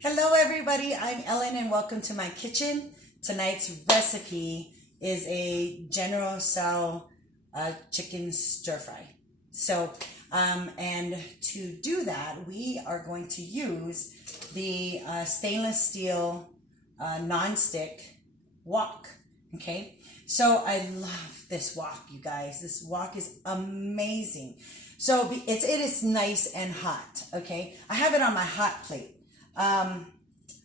Hello everybody, I'm Ellen and welcome to my kitchen. Tonight's recipe is a General Tso chicken stir fry. And to do that, we are going to use the stainless steel non-stick wok, okay? So I love this wok, you guys. This wok is amazing. So it is nice and hot, okay? I have it on my hot plate. I'm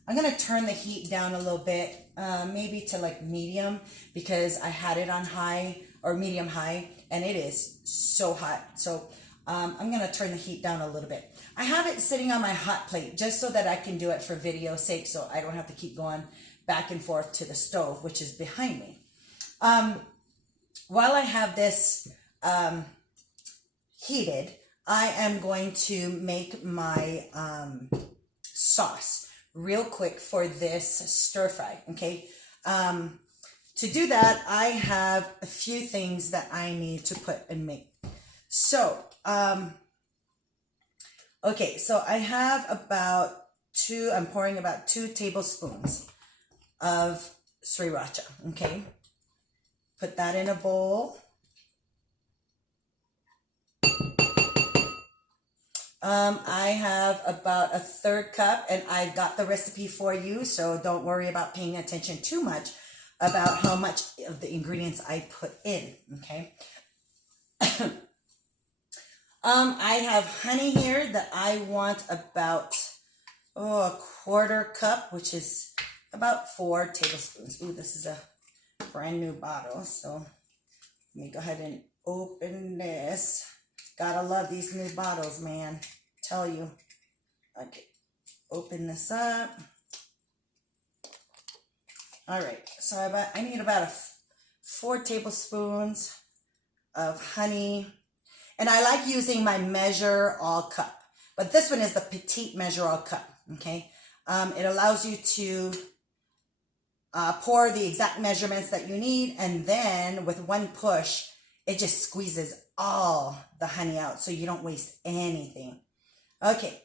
gonna turn the heat down a little bit, maybe to like medium, because I had it on high or medium high and it is so hot. So I'm gonna turn the heat down a little bit. I have it sitting on my hot plate just so that I can do it for video sake, so I don't have to keep going back and forth to the stove, which is behind me. While I have this heated, I am going to make my sauce real quick for this stir fry, okay? To do that, I have a few things that I need to put and make. So, okay, so I have I'm pouring about 2 tablespoons of sriracha, okay? Put that in a bowl. I have about a 1/3 cup, and I've got the recipe for you, so don't worry about paying attention too much about how much of the ingredients I put in, okay? I have honey here that I want about, a 1/4 cup, which is about 4 tablespoons. Ooh, this is a brand new bottle, so let me go ahead and open this. Gotta love these new bottles, man. Tell you. Okay, open this up. All right, so I need about 4 tablespoons of honey. And I like using my measure all cup. But this one is the petite measure all cup, okay? It allows you to pour the exact measurements that you need, and then with one push, it just squeezes all the honey out so you don't waste anything. Okay,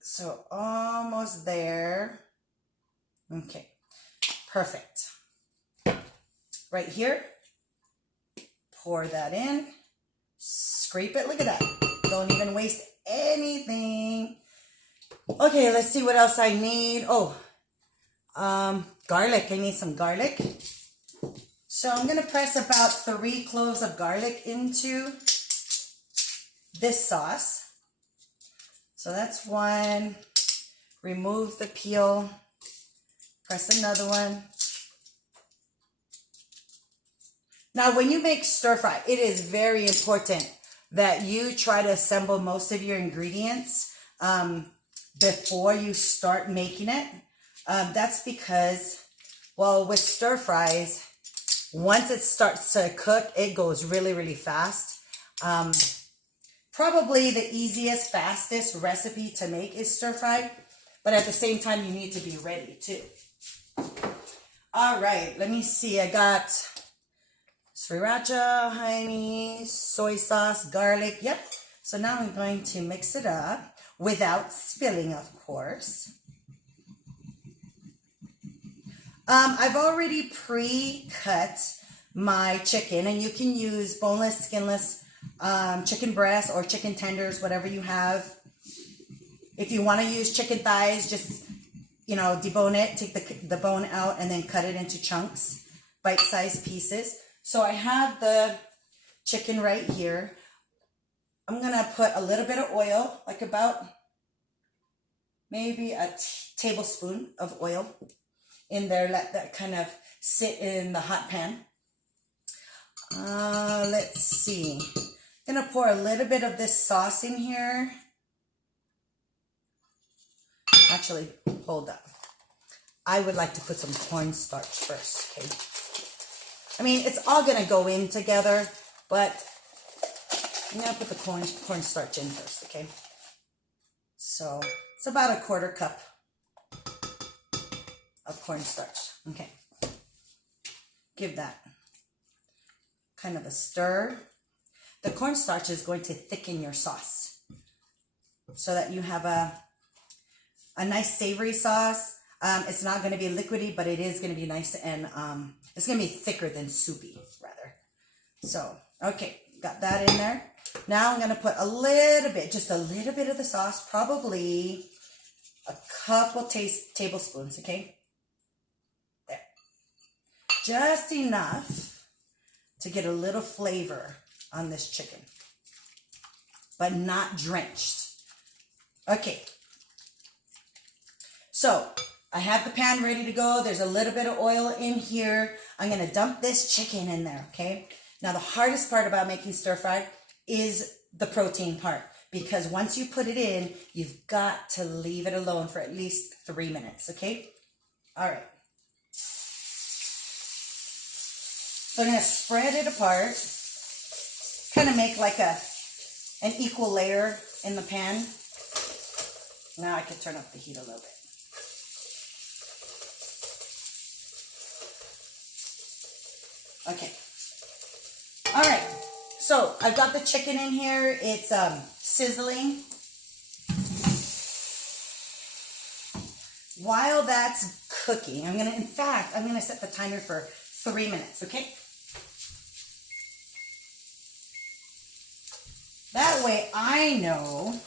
so almost there. Okay, perfect. Right here, pour that in, scrape it, look at that. Don't even waste anything. Okay, let's see what else I need. Garlic, I need some garlic. So I'm going to press about 3 cloves of garlic into this sauce. So that's one. Remove the peel. Press another one. Now, when you make stir fry, it is very important that you try to assemble most of your ingredients before you start making it. That's because, well, with stir fries, once it starts to cook, it goes really, really fast. Probably the easiest, fastest recipe to make is stir fry, but at the same time, you need to be ready too. All right, let me see. I got sriracha, honey, soy sauce, garlic. Yep. So now I'm going to mix it up without spilling, of course. I've already pre-cut my chicken, and you can use boneless, skinless chicken breast or chicken tenders, whatever you have. If you want to use chicken thighs, just, debone it, take the bone out, and then cut it into chunks, bite-sized pieces. So I have the chicken right here. I'm going to put a little bit of oil, like about maybe a tablespoon of oil in there. Let that kind of sit in the hot pan. Let's see. I'm going to pour a little bit of this sauce in here. Actually, hold up. I would like to put some cornstarch first, okay? I mean, it's all going to go in together, but I'm going to put the cornstarch in first, okay? So it's about a 1/4 cup of cornstarch, okay? Give that kind of a stir. The cornstarch is going to thicken your sauce so that you have a a nice savory sauce. It's not going to be liquidy, but it is going to be nice and it's going to be thicker than soupy, rather. So, okay, got that in there. Now I'm going to put a little bit, just a little bit of the sauce, probably a couple tablespoons, okay? There. Just enough to get a little flavor on this chicken, but not drenched. Okay. So, I have the pan ready to go. There's a little bit of oil in here. I'm going to dump this chicken in there, okay? Now, the hardest part about making stir fry is the protein part, because once you put it in, you've got to leave it alone for at least 3 minutes, okay? All right. So I'm going to spread it apart, kind of make like an equal layer in the pan. Now I can turn up the heat a little bit. Okay. All right. So I've got the chicken in here. It's sizzling. While that's cooking, I'm gonna set the timer for 3 minutes, okay? That way I know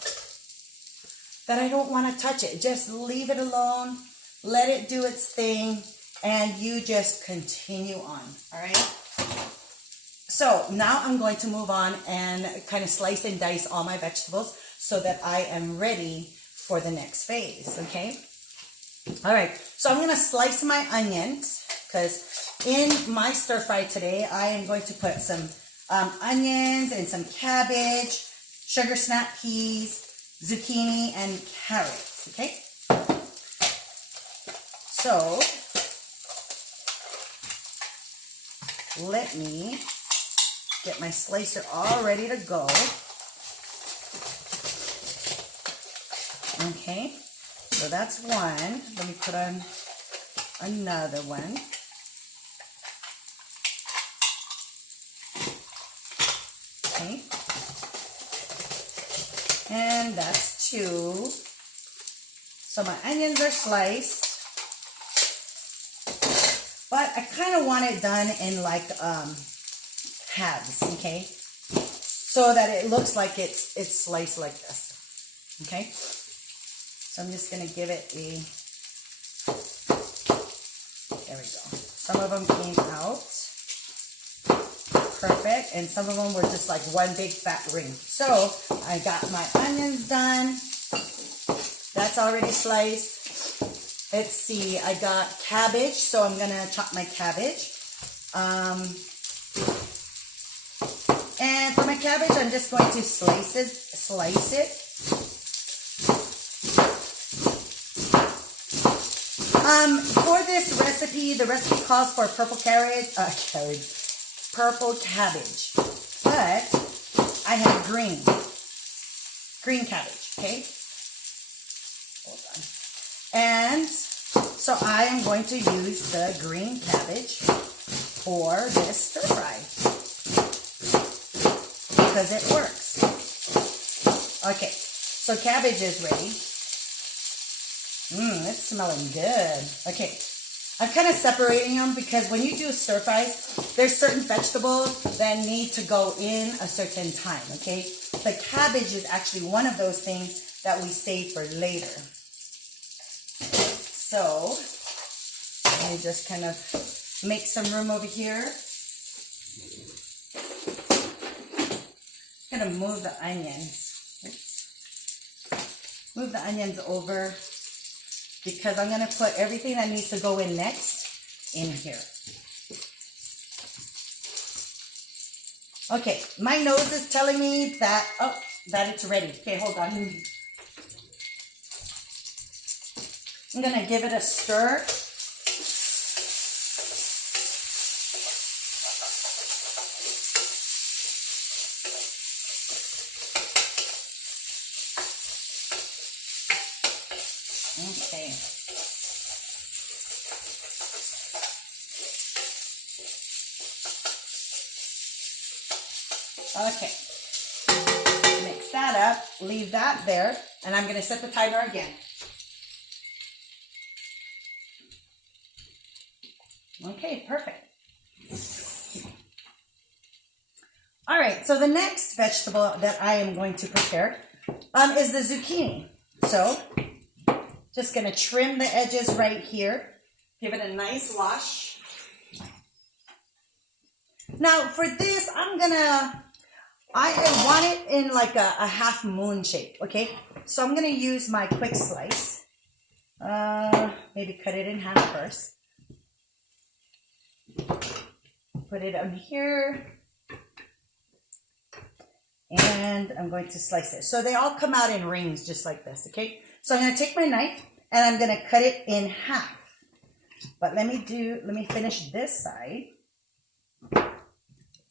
that I don't want to touch it. Just leave it alone, let it do its thing, and you just continue on, all right? So now I'm going to move on and kind of slice and dice all my vegetables so that I am ready for the next phase, okay? All right, so I'm going to slice my onions, because in my stir fry today, I am going to put some onions and some cabbage, sugar snap peas, zucchini, and carrots, okay? So let me get my slicer all ready to go. Okay, so that's one. Let me put on another one. Okay, and that's two. So my onions are sliced, but I kind of want it done in like halves, okay? So that it looks like it's sliced like this, okay? So I'm just gonna give it a, there we go. Some of them came out perfect, and some of them were just like one big fat ring. So I got my onions done. That's already sliced. Let's see, I got cabbage, so I'm gonna chop my cabbage. And for my cabbage, I'm just going to slice it. For this recipe, the recipe calls for purple cabbage, but I have green cabbage, okay? Hold on. And so I am going to use the green cabbage for this stir fry, because it works. Okay, so cabbage is ready. It's smelling good. Okay, I'm kind of separating them because when you do stir fries, there's certain vegetables that need to go in a certain time, okay? The cabbage is actually one of those things that we save for later. So, let me just kind of make some room over here. I'm going to move the onions. Oops. Move the onions over, because I'm going to put everything that needs to go in next in here. Okay, my nose is telling me that, that it's ready. Okay, hold on. I'm going to give it a stir. Okay. Okay. Mix that up. Leave that there. And I'm going to set the timer again. Okay, perfect. All right, so the next vegetable that I am going to prepare is the zucchini. So just gonna trim the edges right here. Give it a nice wash. Now for this, I want it in like a half moon shape, okay? So I'm gonna use my quick slice. Maybe cut it in half first. Put it on here. And I'm going to slice it. So they all come out in rings just like this, okay? So I'm gonna take my knife and I'm gonna cut it in half. But let me finish this side.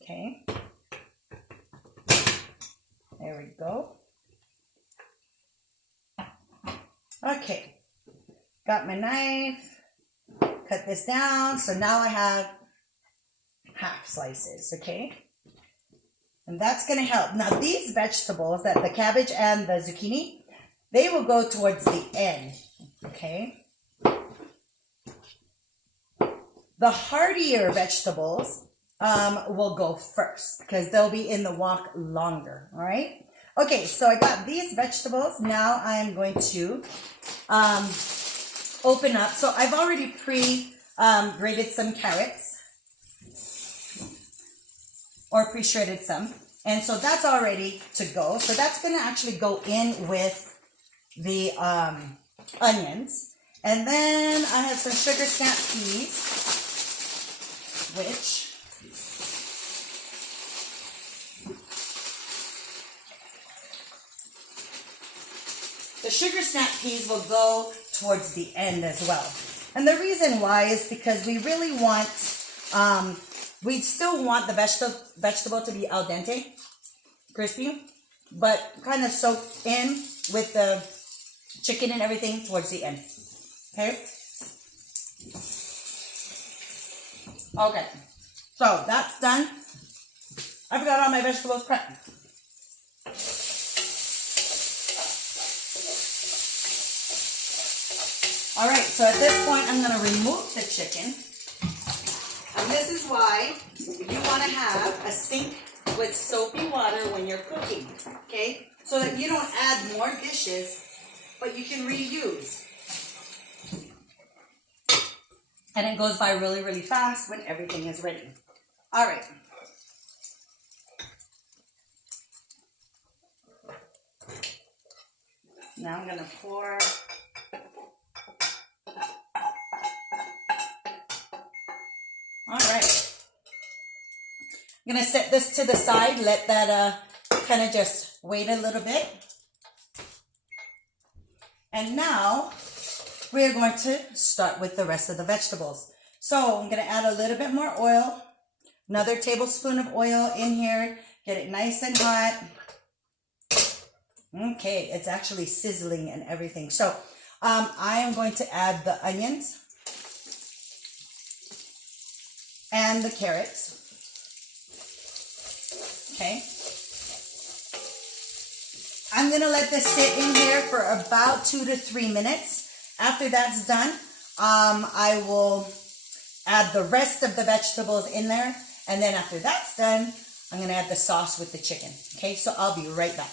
Okay. There we go. Okay. Got my knife. Cut this down. So now I have half slices, okay? And that's going to help. Now these vegetables, the cabbage and the zucchini, they will go towards the end, okay? The heartier vegetables will go first because they'll be in the wok longer, all right? Okay, so I got these vegetables. Now I'm going to open up. So I've already grated some carrots or pre-shredded some. And so that's all ready to go. So that's going to actually go in with the onions. And then I have some sugar snap peas, which the sugar snap peas will go towards the end as well. And the reason why is because we really want, we still want the vegetable to be al dente, crispy, but kind of soaked in with the chicken and everything towards the end. Okay? Okay. So that's done. I've got all my vegetables prepped. All right, so at this point, I'm going to remove the chicken. And this is why you want to have a sink with soapy water when you're cooking, okay? So that you don't add more dishes, but you can reuse. And it goes by really, really fast when everything is ready. All right. Now I'm going to pour. All right. I'm going to set this to the side, let that kind of just wait a little bit. And now we're going to start with the rest of the vegetables. So I'm going to add a little bit more oil, another tablespoon of oil in here, get it nice and hot. Okay, it's actually sizzling and everything. So I am going to add the onions and the carrots. Okay. I'm going to let this sit in here for about 2 to 3 minutes. After that's done, I will add the rest of the vegetables in there. And then after that's done, I'm going to add the sauce with the chicken. Okay, so I'll be right back.